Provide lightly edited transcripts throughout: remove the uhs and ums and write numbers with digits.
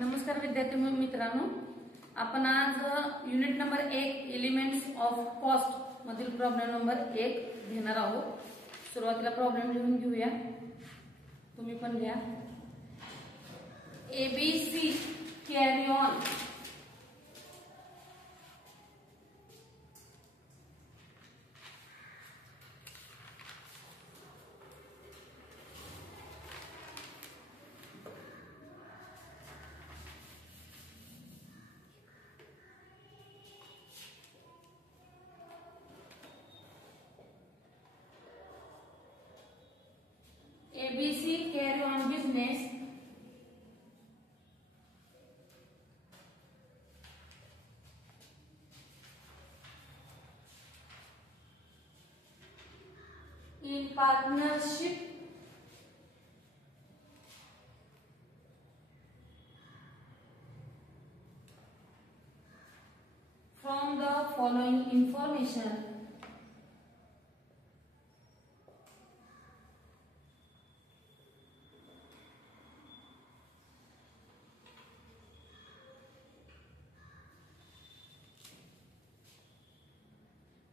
नमस्कार विद्यार्थी मित्रांनो, आपण आज unit number 1 elements of cost मधील प्रॉब्लेम नंबर 1 घेणार आहोत। सुरुवातीला प्रॉब्लेम लिहून घेऊया, तुम्ही पण लिहा। ABC carry on ABC carry on business in partnership from the following information.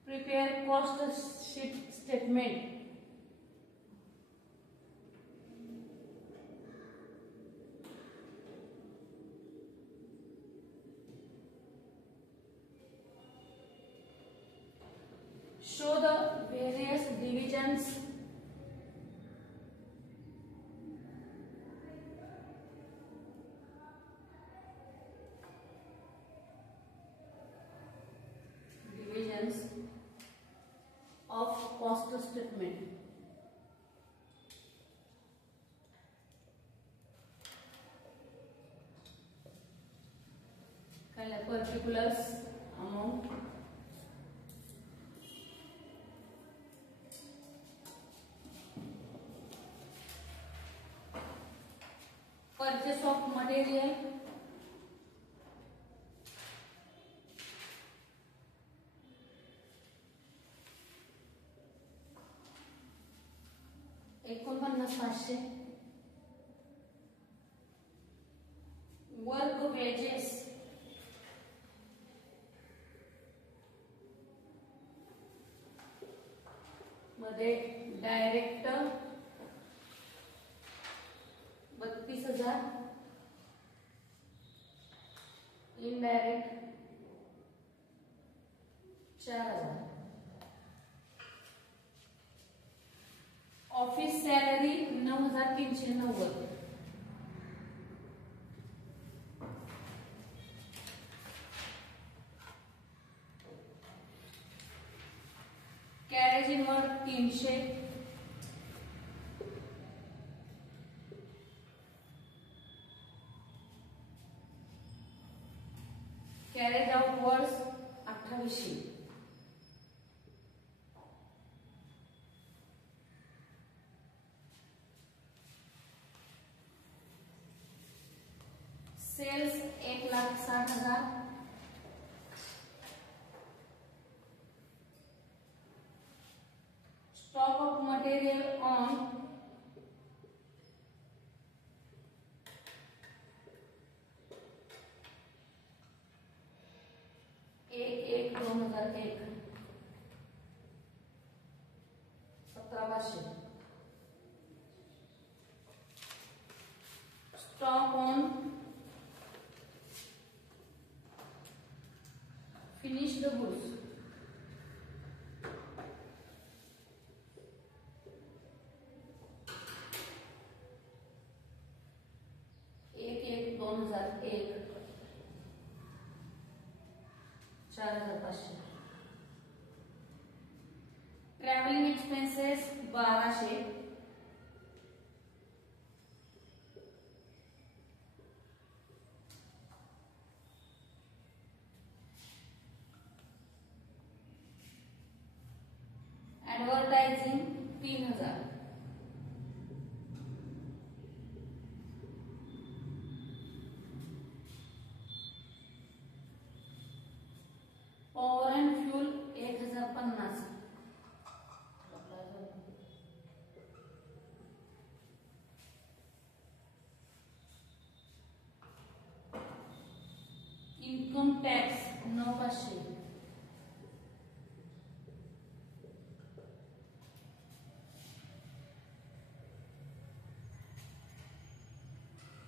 Prepare cost sheet statement. Show the various divisions of cost statement. Particulars amount, purchase of material, $49,500, work wages, मध्ये director 32,000, indirect 4,000, office salary 9,390, carriage inward 300, carriage outwards 2800, sales 1,60,000, stock of material on 1/1/2001 17,500, stock on finished goods 1/1/2001 4,500, travelling expenses 1,200, advertising 3,000, power and fuel 1,050, income tax 9,500.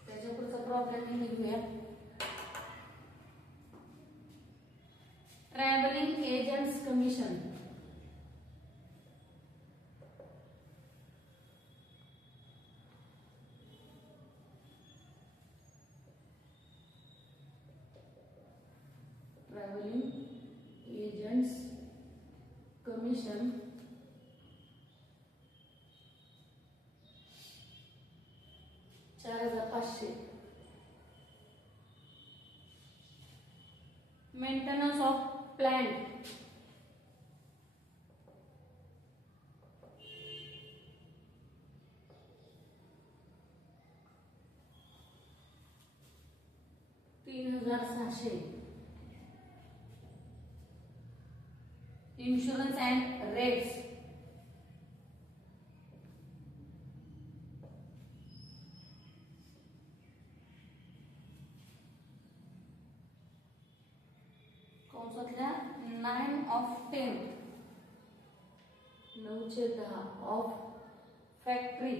त्याच्या पुढचा problem लिहूया. Travelling agents commission. Travelling agents commission 4,500. Maintenance of plant 3,600. Insurance and rates 9 of 10 9 of factory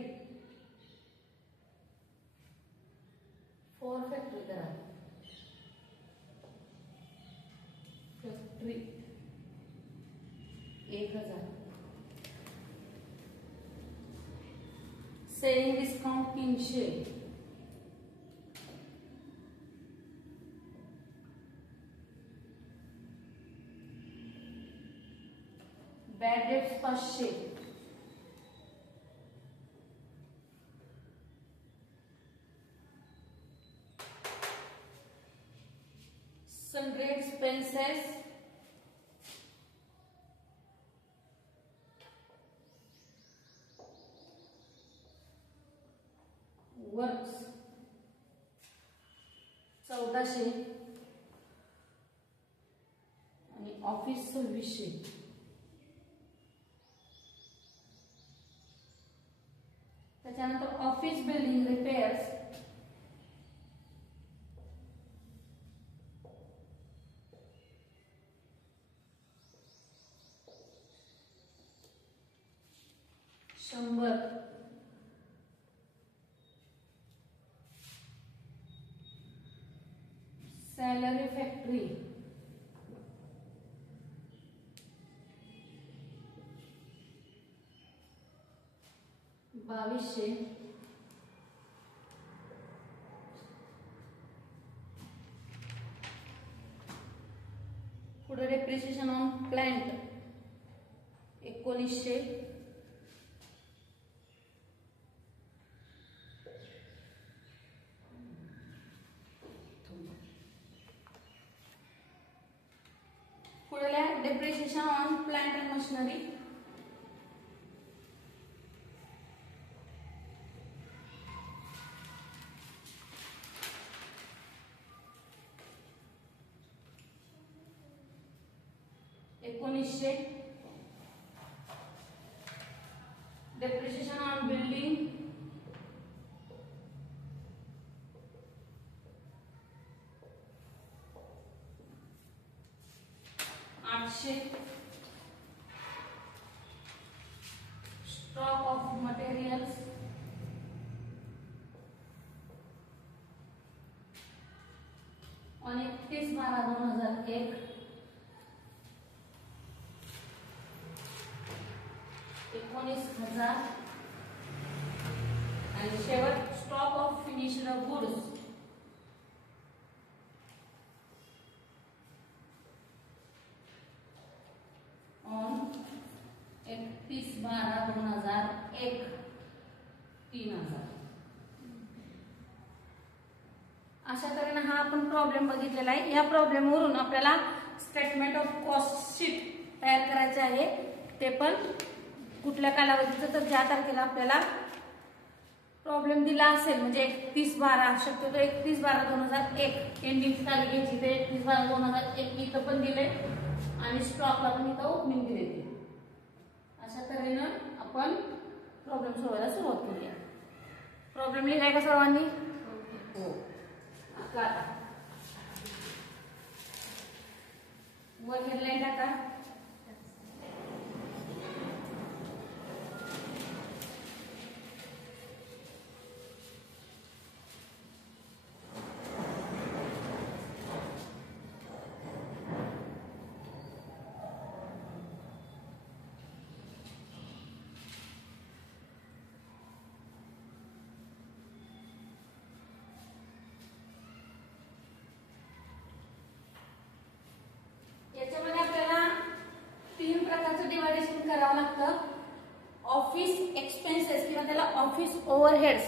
4 factory करा. Factory 1,000. Selling discount 300. Bad debts 500. Sundry expenses 1400 आणि office 2600. त्याच्यानंतर office building repairs 100. Salary factory 2200. पुढे depreciation on plant 1900. पुढे depreciation on plant and machinery 1900. Depreciation on building 800. Stock of materials 31/12/2001. 19,000. आणि शेवट stock of finished goods 31/12/2001 3,000. अशा तऱ्हेने हा आपण प्रॉब्लेम बघितलेला आहे. या प्रॉब्लेम वरून आपल्याला स्टेटमेंट ऑफ कॉस्ट शीट तयार करायचे आहे. ते पण कुठल्या कालावधीचं, तर ज्या तारखेला आपल्याला प्रॉब्लेम दिला असेल म्हणजे 31/12 शक्यतो 31/12/2001 एंडिंग तारीख घ्यायची. ते 31/12/2001 इथं पण दिले आणि स्टॉकला पण इथं ओपनिंग दिले. अशा तऱ्हेनं आपण प्रॉब्लेम सोडवायला सुरुवात करूया. प्रॉब्लेम लिहिलाय का सर्वांनी? हो. आता वर हेडलाईन टाका. याच्यामध्ये आपल्याला 3 प्रकारचं डिवायडेशन करावं लागतं. ऑफिस एक्सपेन्सेस किंवा त्याला ऑफिस ओव्हरहेड्स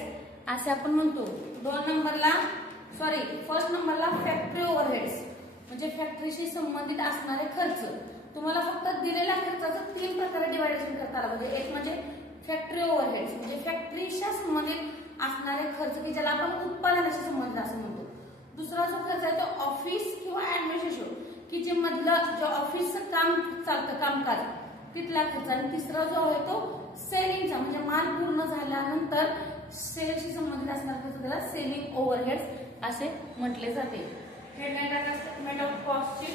असे आपण म्हणतो. 2 नंबरला फर्स्ट नंबरला फॅक्टरी ओव्हरहेड्स म्हणजे फॅक्टरीशी संबंधित असणारे खर्च. तुम्हाला फक्त दिलेल्या खर्चाचं 3 प्रकारे डिवायडेशन करता आलं पाहिजे. एक म्हणजे फॅक्टरी ओव्हरहेड्स म्हणजे फॅक्टरीशी संबंधित असणारे खर्च की ज्याला आपण उत्पादनाशी संबंधित असं म्हणतो. दुसरा जो खर्च आहे तो ऑफिस किंवा ऍडमिनिस्ट्रेशन की जे मधलं जे ऑफिसचं काम चालतं कामकाज तिथला खर्च. आणि तिसरा जो आहे तो सेलिंगचा म्हणजे माल पूर्ण झाल्यानंतर सेलशी संबंधित असणारा खर्च त्याला सेलिंग ओव्हरहेड्स असे म्हटले जाते. हेडलाईन टाका स्टेटमेंट ऑफ कॉस्टची.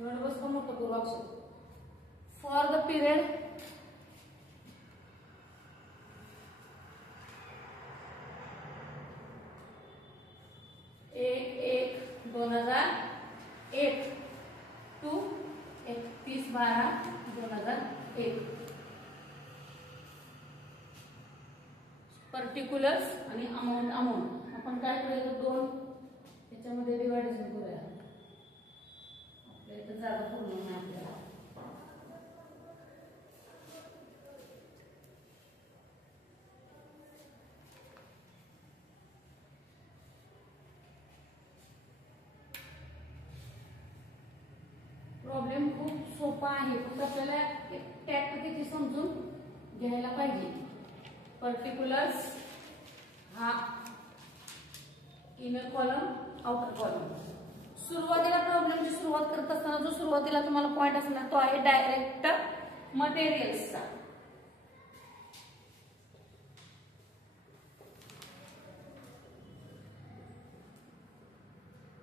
एवढं मोठं करू अक्षर. फॉर द पिरियड एक 2001 टू 31/12/2001 पर्टिक्युलर्स आणि अमाऊंट आपण काय करायचं 2 याच्यामध्ये डिवायडेशन करूया. आपल्या इथं जागा पूर्ण नाही आपल्याला. प्रॉब्लेम खूप सोपा आहे फक्त आपल्याला टॅग किती समजून घ्यायला पाहिजे. पर्टिक्युलर्स हा इनर कॉलम आउटर कॉलम. सुरुवातीला प्रॉब्लेमची सुरुवात करत असताना जो सुरुवातीला तुम्हाला पॉइंट असणार तो आहे डायरेक्ट मटेरियल्सचा.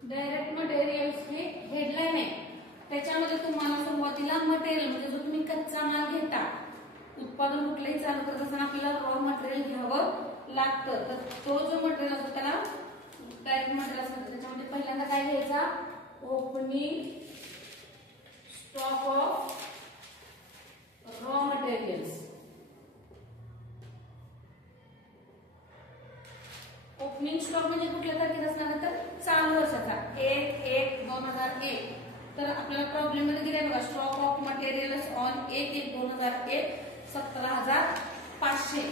डायरेक्ट मटेरियल्स हे हेडलाईन आहे. त्याच्यामध्ये तुम्हाला सुरुवातीला मटेरियल म्हणजे जो तुम्ही कच्चा माल घेता उत्पादन कुठलंही चालू करत असताना आपल्याला रॉ मटेरियल घ्यावं लागतं. तर तो जो मटेरियल असतो त्याला डायरेक्ट मटेरियल असतं. त्याच्यामध्ये पहिल्यांदा काय घ्यायचा opening stock of raw materials. Opening stock म्हणजे कुठल्या तारखेत असणार तर चालू वर्षाचा 1/1/2001. तर आपल्याला प्रॉब्लेम मध्ये दिलाय बघा स्टॉक ऑफ मटेरियल्स ऑन 1/1/2001 17,500.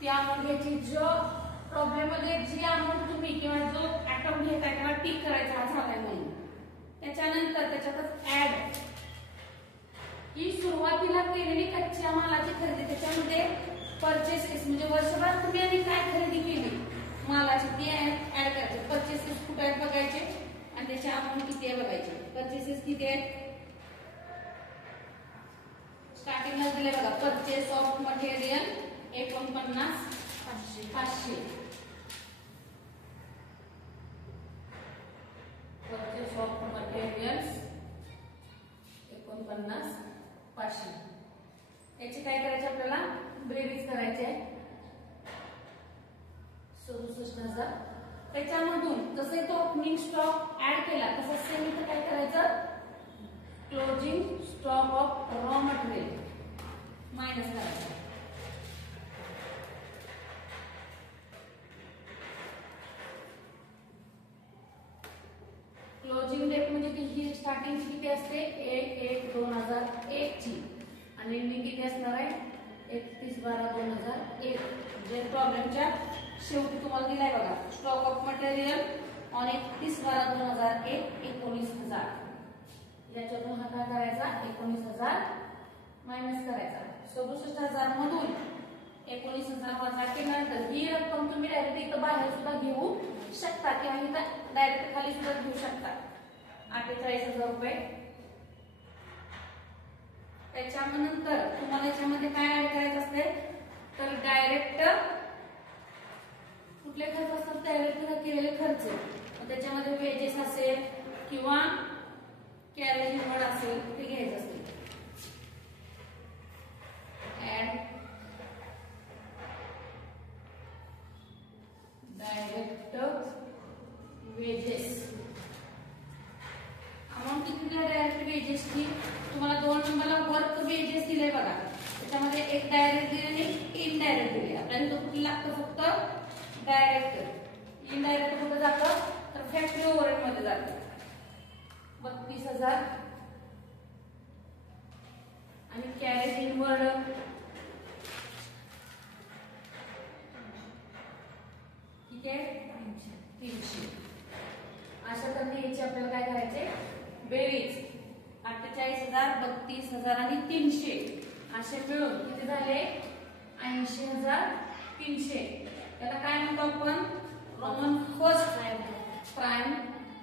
ती अमाऊंट घ्यायची. जो प्रॉब्लेम मध्ये जी अमाऊंट तुम्ही किंवा जो ऍटम घेताय त्याला टिक करायचा हा झालाय म्हणून. त्याच्यानंतर त्याच्यातच ऍड ही सुरुवातीला केलेली कच्च्या मालाची खरेदी. त्याच्यामध्ये परचेसेस म्हणजे वर्षभरात तुम्ही आणि काय खरेदी केली मालाची ती ऍड करायची. परचेसेस कुठे आहेत बघायचे आणि त्याची अमाऊंट किती आहे बघायची. परचेसेस किती आहेत स्टार्टिंगला दिले बघा purchase of material 49,500. Purchase of materials 49,500. याची काय करायचे आपल्याला बेरीज करायची आहे 67,000. त्याच्यामधून जसे तो ओपनिंग स्टॉक ऍड केला तसं सेम इथं काय करायचं closing stock of raw material minus करायचं. क्लोजिंग डेट म्हणजे ही स्टार्टिंग किती असते 1/1/2001 ची आणि एंडिंग किती असणार आहे 31/12/2001. जे प्रॉब्लेमच्या शेवटी तुम्हाला दिलाय बघा स्टॉक ऑफ मटेरियल ऑन 31/12/2001 19,000. याच्यातून हा काय करायचा 19,000 मायनस करायचा. 67,000 मधून 19,000 वजा केल्यानंतर ही रक्कम तुम्ही डायरेक्ट इथं बाहेर सुद्धा घेऊ शकता किंवा इथं डायरेक्ट खाली सुद्धा घेऊ शकता 48,000 रुपये. त्याच्यानंतर तुम्हाला याच्यामध्ये काय ऍड करायचं असते तर डायरेक्ट कुठले खर्च असतात, डायरेक्ट केलेले खर्च, त्याच्यामध्ये वेजेस असेल किंवा कॅरेज इन्व्हर्ड असेल ते घ्यायचं असेल. Add direct wedges. अमाऊंट किती दिली डायरेक्ट वेजेसची? तुम्हाला 2 नंबरला वर्क वेजेस दिले बघा. त्याच्यामध्ये एक डायरेक्ट दिले आणि इनडायरेक्ट दिले. आपल्याला तो कुठे लागतं? फक्त डायरेक्ट. इनडायरेक्ट कुठे जातं? तर फॅक्टरी ओव्हरहेड मध्ये जातं. 32,000 आणि कॅरेज इनवर्ड किती आहे? 300. अशा तऱ्हेने याची आपल्याला काय करायचे? बेरीज. 48,000, 32,000 आणि 300 असे मिळून किती झाले? 80,300. त्याला काय म्हणतो आपण? Roman first prime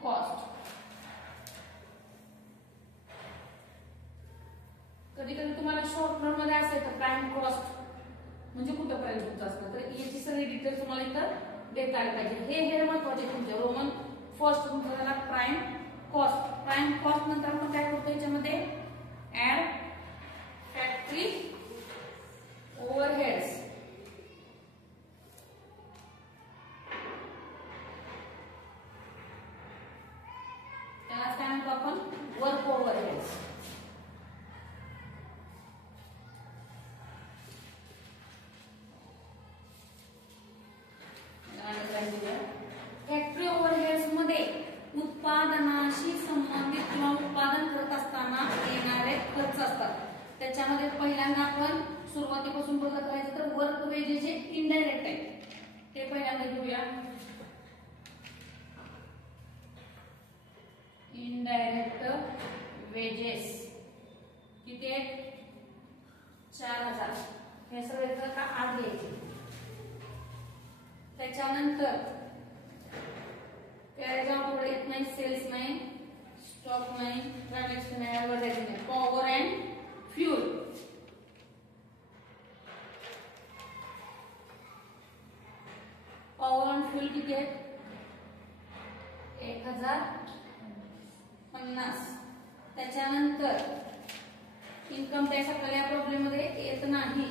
cost. कधी कधी तुम्हाला शॉर्ट नोट मध्ये असेल तर प्राइम कॉस्ट म्हणजे कुठपर्यंत तुमचं असतं, तर याची सगळी डिटेल्स तुम्हाला इथं देता आली पाहिजे. हे महत्वाचे तुमचे. रोमन फर्स्ट तुमचं झाला प्राइम कॉस्ट. प्राइम कॉस्ट नंतर आपण काय करतो याच्यामध्ये? Add factory overheads. त्याला काय म्हणतो आपण? Work overheads. फॅक्टरी ओव्हरहेड्स मध्ये उत्पादनाशी संबंधित किंवा उत्पादन करत असताना येणारे खर्च असतात. त्याच्यामध्ये पहिल्यांदा आपण सुरुवातीपासून बघत राहायचं तर वर्क वेजेस जे इनडायरेक्ट आहे ते पहिल्यांदा घेऊया. इनडायरेक्ट वेजेस किती आहेत? 4,000. हे सगळे का आत घ्यायचे. त्याच्यानंतर कॅरेज ऑफ येत नाही, सेल्स नाही, स्टॉक नाही, ट्रान्झॅक्शन नाही, ऍडव्हर्टायझिंग नाही. Power and fuel. Power and fuel किती आहेत? 1,050. त्याच्यानंतर इन्कम टॅक्स आपल्याला या प्रॉब्लेम मध्ये येत नाही.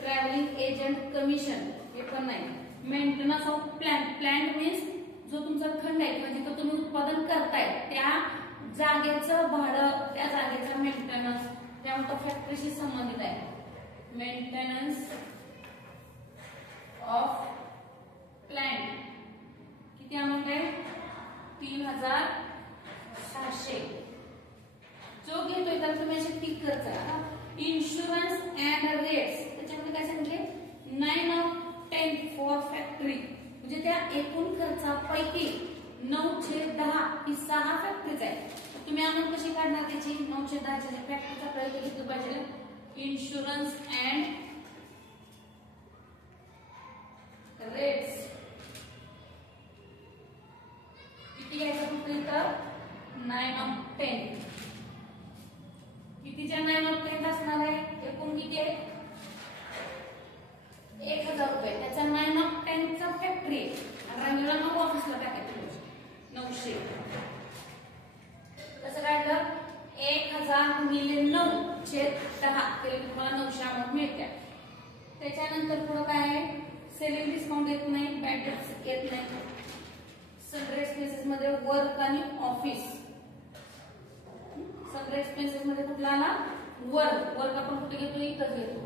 ट्रॅव्हलिंग एजंट कमिशन हे पण नाही. Maintenance of plant. Plant means जो तुमचा खंड आहे किंवा जिथं तुम्ही उत्पादन करताय त्या जागेचं भाडं, त्या जागेचा मेंटेनन्स, त्यामुळे फॅक्टरीशी संबंधित आहे. मेंटेनन्स ऑफ प्लांट किती अमाऊंट आहे? 3,600. जो घेतोय तर तुम्ही असे टिक करत जा. इन्शुरन्स अँड रेट्स त्याच्यामध्ये काय सांगितले? 9 of 10 फॉर फॅक्टरी. म्हणजे त्या एकूण खर्चापैकी 9/10 हिस्सा हा फॅक्टरीचा आहे. तुम्ही अमाऊंट कशी काढणार त्याची? 9/10 फॅक्टरीचा प्रयत्न घेतलं पाहिजे. इन्शुरन्स अँड रेट्स किती घ्यायचं फक्त इथं? 9 of 10. कितीच्या 9 of 10 असणार आहे? एकूण किती आहे? 1,000 रुपये. त्याचा 9 of 10 चा फॅक्टरी आणि राहिलेला मग ऑफिसला टाकायचं 900. कसं काढलं? 1,000 गुणिले 9/10 तरी तुम्हाला 900 अमाऊंट मिळते. त्याच्यानंतर पुढे काय आहे? सेलिंग डिस्काउंट येत नाही, बॅड डेट्स येत नाही. सगळे एक्सपेन्सेस मध्ये वर्क आणि ऑफिस. सगळे एक्सपेन्सेस मध्ये कुठला आला? वर्क. वर्क आपण कुठे घेतो? इथंच घेतो.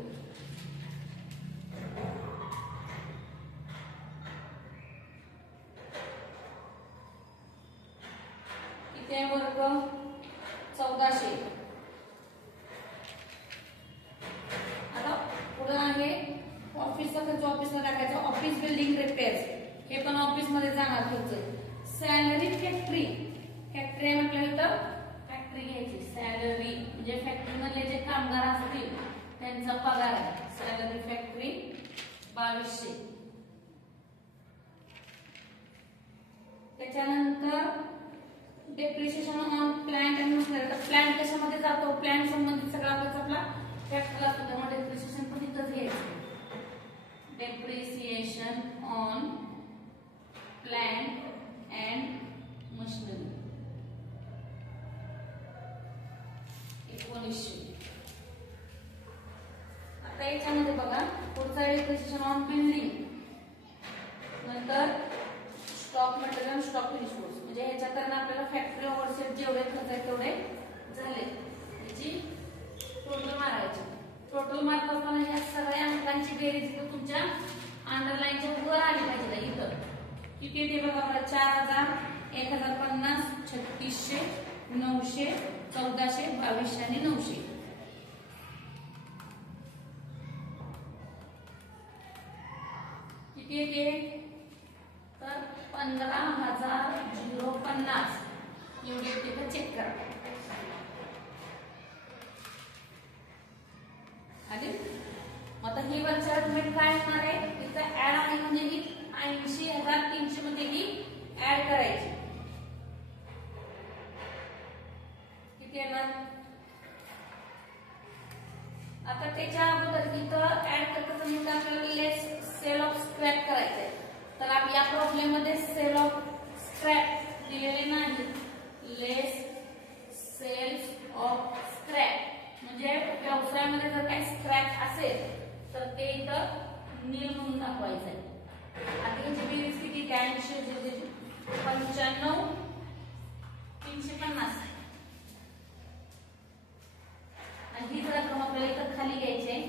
किती आहे वर्क? 1400. आता पुढे आहे ऑफिसचा खर्च. ऑफिसला टाकायचं. ऑफिस बिल्डिंग रिपेअर्स हे पण ऑफिस मध्ये जाणार खर्च. Salary factory. फॅक्टरी म्हटलं तर फॅक्टरी घ्यायची. सॅलरी म्हणजे फॅक्टरी मधले जे कामगार असतील त्यांचा पगार आहे. Salary factory 2200. त्याच्यानंतर depreciation on plant and machinery. तर प्लांट कशामध्ये जातो? प्लांट संबंधित सगळा खर्च आपला फॅक्टरीला असतो, त्यामुळे डेप्रिशिएशन पण इथंच घ्यायचं. 1900. आता याच्यामध्ये बघा पुढचा डिप्रिसिएशन ऑन बिल्डिंग, नंतर stock material, stock finish goods, म्हणजे ह्याच्याकडनं आपल्याला फॅक्टरी ओव्हरहेड जेवढे खर्च आहे तेवढे झाले याची टोटल मारायची. टोटल मार्क असताना ह्या सगळ्या अंकांची बेरीज इथं तुमच्या अंडरलाईनच्या वर आली पाहिजे. इथं किती येते बघा बरं, 4000, 1050, 3600, 900, 1400, 2200 आणि 900. किती येते तर 15,050 एवढी येते तर चेक करा. आले आता ही वरची अरेंजमेंट काय असणार आहे, इथं ऍड आहे म्हणजे ही 80,300 मध्ये ही ऍड करायची. किती येणार आता त्याच्या अगोदर इथं ऍड करताना म्हणजे आपल्याला लेस सेल ऑफ स्क्रॅप करायचंय. तर आपल्या प्रॉब्लेम मध्ये सेल ऑफ स्क्रॅप दिलेले नाही. लेस सेल्स ऑफ स्क्रॅप म्हणजे व्यवसायामध्ये जर काही स्क्रॅप असेल तर ते इथं नील म्हणून दाखवायचं आहे. आता याची बेरीज किती, 85, 95, 350 आणि ही रक्कम आपल्याला इथं खाली घ्यायची आहे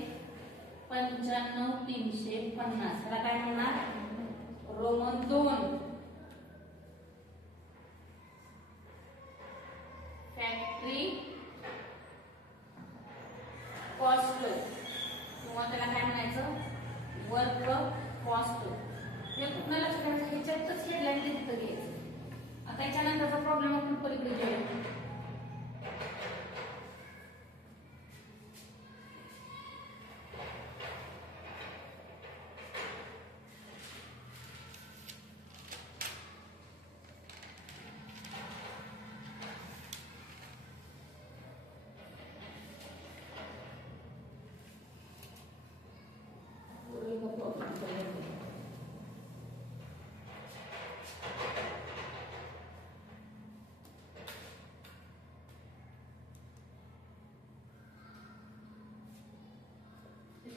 95,350. त्याला काय म्हणणार, रोमन 2 फॅक्टरी कॉस्ट किंवा त्याला काय म्हणायचं वर्क कॉस्ट. हे कुठल्या लक्षात ठेवायचं, ह्याच्यातच हेडलाईन तिथं घ्यायचं. आता याच्यानंतरचा प्रॉब्लेम आपण पलीकडे घेऊया.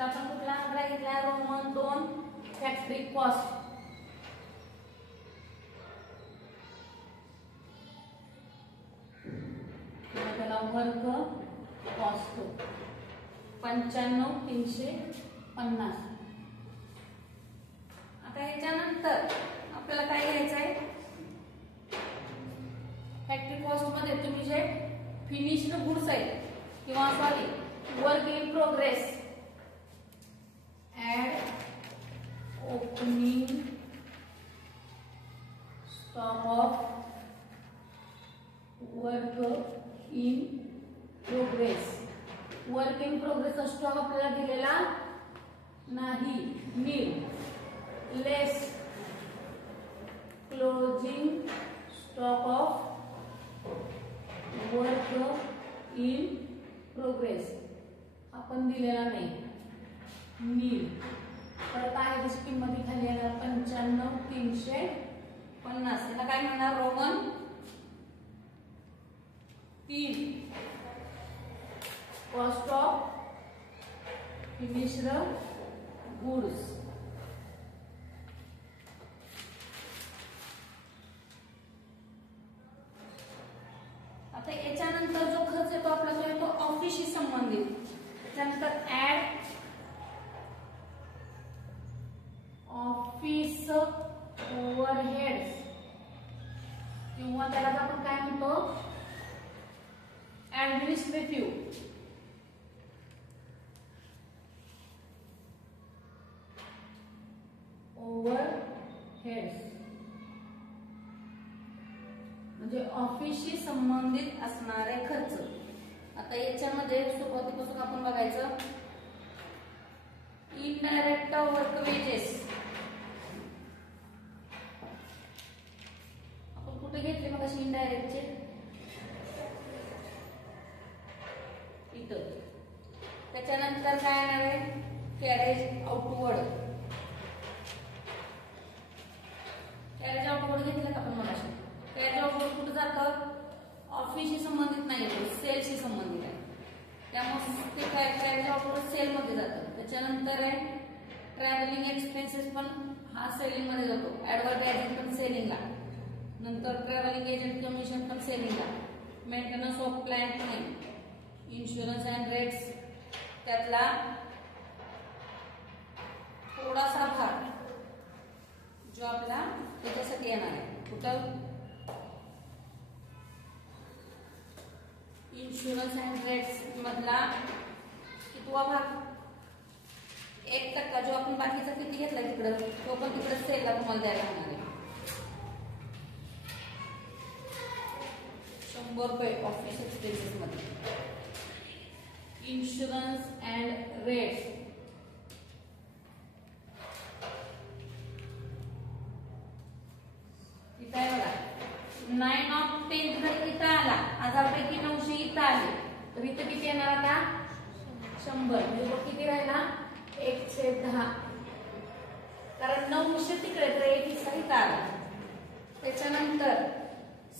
आपण कुठला आकडा घेतला, रोमन 2 फॅक्टरी कॉस्ट. त्याला वर्क कॉस्ट 95,350. आता याच्यानंतर आपल्याला काय घ्यायचं आहे, फॅक्टरी कॉस्ट मध्ये तुम्ही जे फिनिश्ड गुड्स आहेत किंवा sorry work in progress, add opening stock of work in progress. Work in प्रोग्रेसचा स्टॉक आपल्याला दिलेला नाही, nil. Less closing stock of work in progress आपण दिलेला नाही, नील. परत आहे त्याची किंमत खाली येणार 95,350. याला काय म्हणणार, Roman 3 cost of finished goods. आता याच्यानंतर जो खर्च येतो आपला तो येतो ऑफिसशी संबंधित. त्यानंतर ऍड ऑफिस ओव्हरहेड्स किंवा त्याला आपण काय म्हणतो ऍडमिनिस्ट्रेटिव्ह. ओव्हरहेड्स म्हणजे ऑफिसशी संबंधित असणारे खर्च. आता याच्यामध्ये सुरुवातीपासून आपण बघायचं, इनडायरेक्ट वर्क वेजेस आपण कुठे घेतले मग अशी इनडायरेक्टचे, इथं. त्याच्यानंतर काय येणार आहे, कॅरेज आउटवर्ड. कॅरेज आउटवर्ड घेतलं का आपण मग अशी. कॅरेज आउटवर्ड कुठे जातं, ऑफिसशी संबंधित नाही, सेलशी संबंधित आहे. प्रॉपर सेल मध्ये जातं. त्याच्यानंतर आहे ट्रॅव्हलिंग एक्सपेन्सेस पण हा सेलिंग मध्ये जातो. ऍडव्हर्टायझिंग पण सेलिंगला, नंतर ट्रॅव्हलिंग एजंट कमिशन पण सेलिंगला, maintenance of plant name, insurance and rates त्यातला थोडासा भाग जो आपला त्याच्यासाठी येणार आहे. कुठं इन्शुरन्स अँड रेट्स मधला कितवा भाग 1% जो आपण बाकीचा किती घेतला तिकडं तो पण तिकडे सेलला तुम्हाला द्यायला लागणार आहे. 100 रुपये ऑफिस एक्सपेन्सेस मध्ये. इन्शुरन्स अँड रेट्स इथं आहे बघा. 9 ऑफ 10 जर इथं आला, 1000पैकी 900 इथं आले तर इथं किती येणार आता 100. म्हणजे बघ किती राहिला 1/10, कारण 900 तिकडे तर 1 हिस्सा इथं आला. त्याच्यानंतर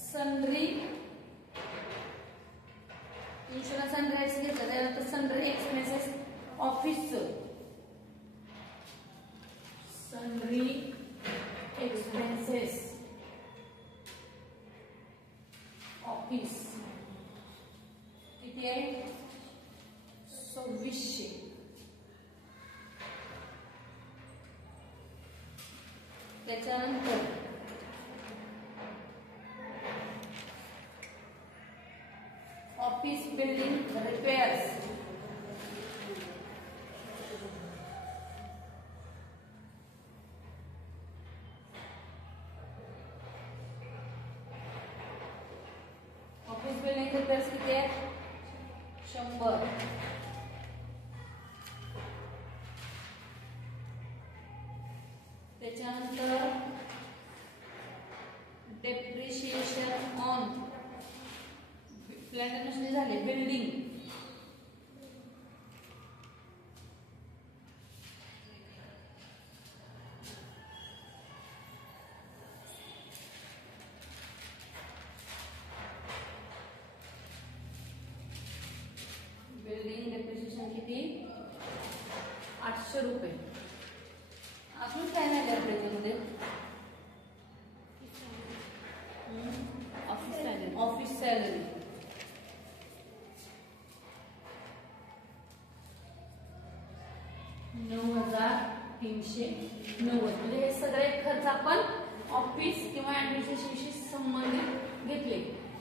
सनरी इन्शुरन्स अँड रेट्स घेतलं, त्यानंतर सनरी एक्सपेन्सेस ऑफिसचं, सनरी एक्सपेन्सेस ऑफिस किती आहे 2600. त्याच्यानंतर ऑफिस बिल्डिंग रिपेअर्स किती आहे 100. त्याच्यानंतर डेप्रिशिएशन ऑन प्लांट मशिनरी झाले. बिल्डिंग डेप्रिशिएशन किती 800 रुपये. अजून काय नाही त्याच्यामध्ये ऑफिस सॅलरी 9390. म्हणजे हे सगळे खर्च आपण ऑफिस किंवा ऍडमिनिस्ट्रेशनशी संबंधित घेतले.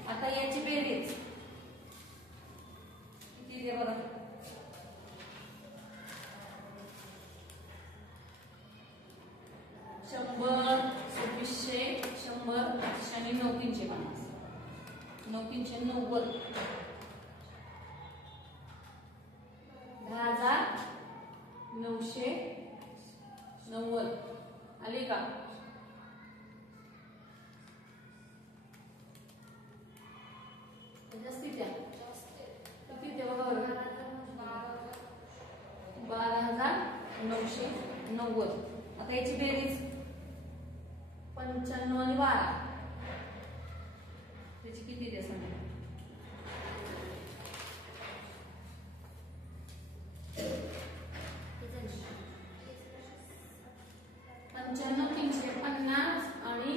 आता याची बेरीज किती दे बघा. 100 2600 100 800 आणि 9350 9390 10990 आले का. जास्तीत किती ते बघा बरं 12990. आता याची बेरीज 95 आणि 12 त्याची किती दे सांगा. 95,350 आणि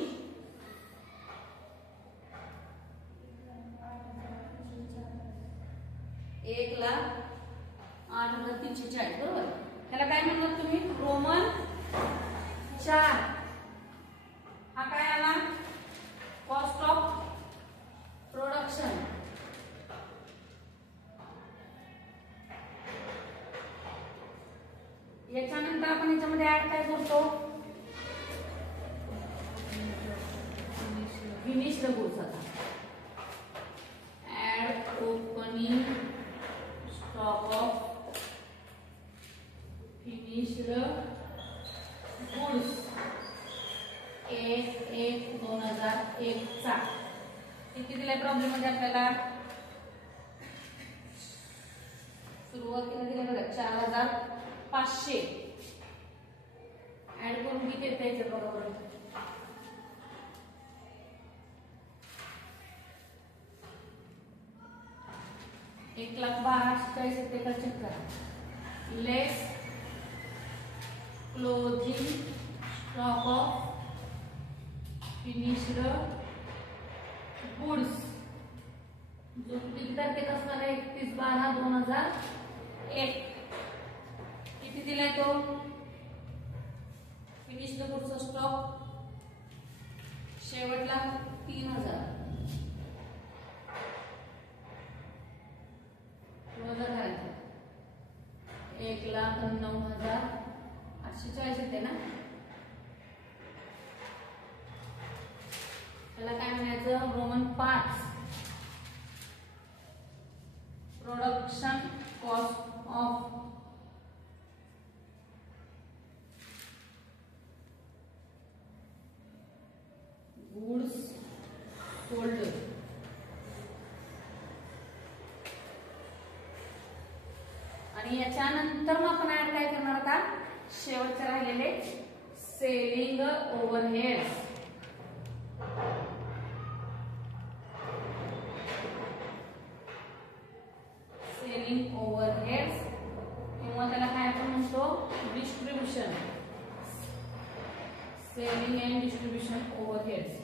1,08,340 बरोबर. ह्याला काय म्हणतात तुम्ही रोमन 4. हा काय आला कॉस्ट ऑफ प्रोडक्शन. याच्यानंतर आपण याच्यामध्ये ऍड काय करतो फिनिश्ड गुड्स. आता add opening stock of finished goods 1/1/2001 चा किती दिलाय प्रॉब्लेम मध्ये आपल्याला. सुरुवातीला दिलं बघा 4500. ऍड करून किती येते याच्या बरोबर 1,12,48 येते का चेक करा. Less closing stock of finished goods, जो किती तारखेत असणार आहे 31/12/2001. किती दिलाय तो फिनिश्ड गुड्सचा स्टॉक शेवटला 3000 1,09,840 येते ना. त्याला काय म्हणायचं Roman 5 production cost of goods sold. आणि याच्यानंतर मग आपण ऍड काय करणार आता शेवटचे राहिलेले सेलिंग ओव्हरहेड्स. सेलिंग ओव्हरहेड्स किंवा त्याला काय आपण म्हणतो distribution, selling and distribution overheads.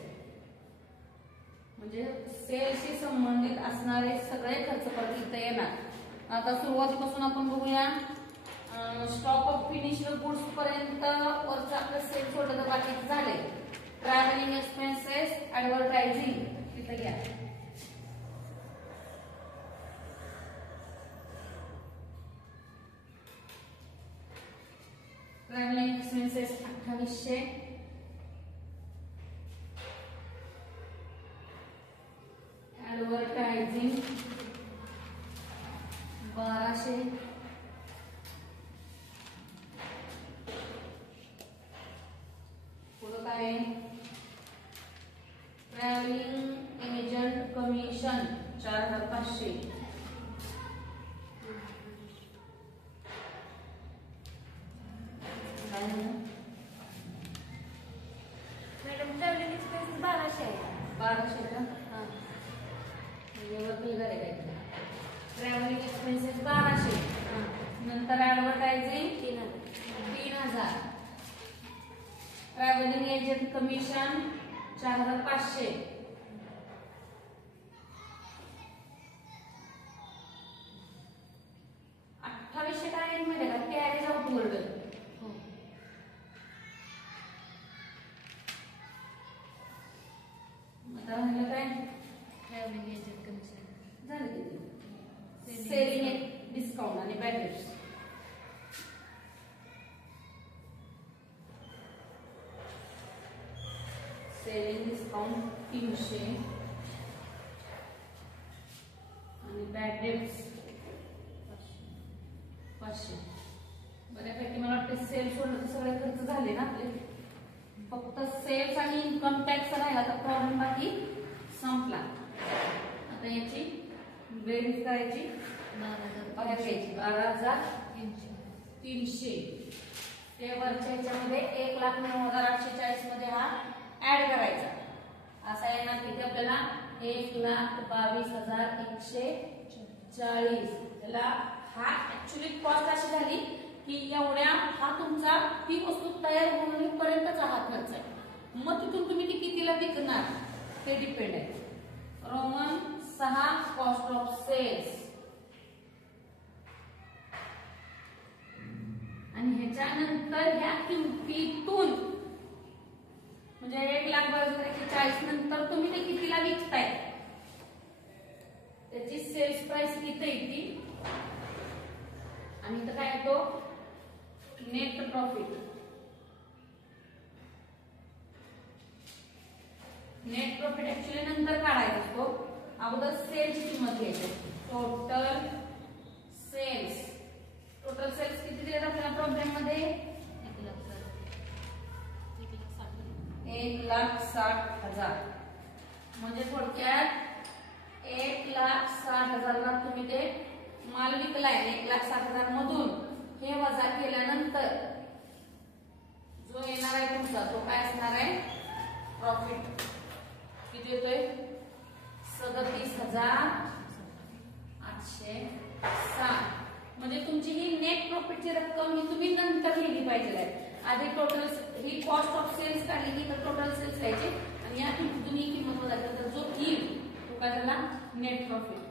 म्हणजे सेलशी संबंधित असणारे सगळे खर्च परत इथे येणार. आता सुरुवातीपासून आपण बघूया. स्टॉक ऑफ फिनिश्ड गुड्स पर्यंत वरचं आपलं सेल सोडलं तर बाकीचं झाले. ट्रॅव्हलिंग एक्सपेन्सेस, ऍडव्हर्टायझिंग तिथे घ्या. ट्रॅव्हलिंग एक्सपेन्सेस 2800, ऍडव्हर्टायझिंग 1200, पुढं काय travelling agent commission 4500, madam travelling expense 1200 आहे. 1200 का? हां, एवढं क्लिअर आहे काय? ट्रॅव्हलिंग एक्सपेन्सेस 1200, नंतर ऍडव्हर्टायझिंग 3000, ट्रॅव्हलिंग एजंट कमिशन 4500, काय आहे माहिती का कॅरेज आउट ऑर्डर. आता राहिलं काय ट्रॅव्हलिंग एजंट कमिशन झालं किती सेलिंग डिस्काउंट आणि बॅगेज. सेलिंग डिस्काउंट 300 आणि बॅड डेट्स 500. बऱ्यापैकी मला वाटतं सेल सोडलं तर सगळे खर्च झाले ना आपले. फक्त सेल्स आणि इन्कम टॅक्स राहिला तर प्रॉब्लेम बाकी संपला. आता याची बेरीज करायची 12,300. ते वरच्या ह्याच्यामध्ये 1,09,840 मध्ये हा ऍड करायचा. असा येणार किती आपल्याला 1,22,140. त्याला हा ऍक्च्युली कॉस्ट अशी झाली की एवढ्या हा तुमचा ही वस्तू तयार होईपर्यंतचा हा खर्च आहे. मग तिथून तुम्ही ती कितीला विकणार ते डिपेंड आहे. Roman 6 cost of sales. आणि ह्याच्यानंतर ह्या किमतीतून म्हणजे 1,22,140 नंतर तुम्ही ते कितीला विकताय त्याची सेल्स प्राइस किती येते. आणि इथं काय येतो net profit. Net profit actually नंतर काढायचा असतो. अगोदर सेलची किंमत घ्यायची. Total cells. टोटल सेल्स किती दिले आपल्याला प्रॉब्लेम मध्ये 1,60,000. म्हणजे थोडक्यात 1,60,000 ला तुम्ही ते माल विकलाय. 1,60,000 मधून हे वजा केल्यानंतर जो येणार आहे तुमचा तो काय असणार आहे प्रॉफिट. किती येतोय 37,860. म्हणजे तुमची ही नेट प्रॉफिटची रक्कम ही तुम्ही नंतर लिहिली पाहिजे आहे. आधी टोटल ही कॉस्ट ऑफ सेल्स काढली की तर टोटल सेल्स लिहायचे आणि या तुम्ही किंमत बदलता तर जो येईल तो काय झाला नेट प्रॉफिट.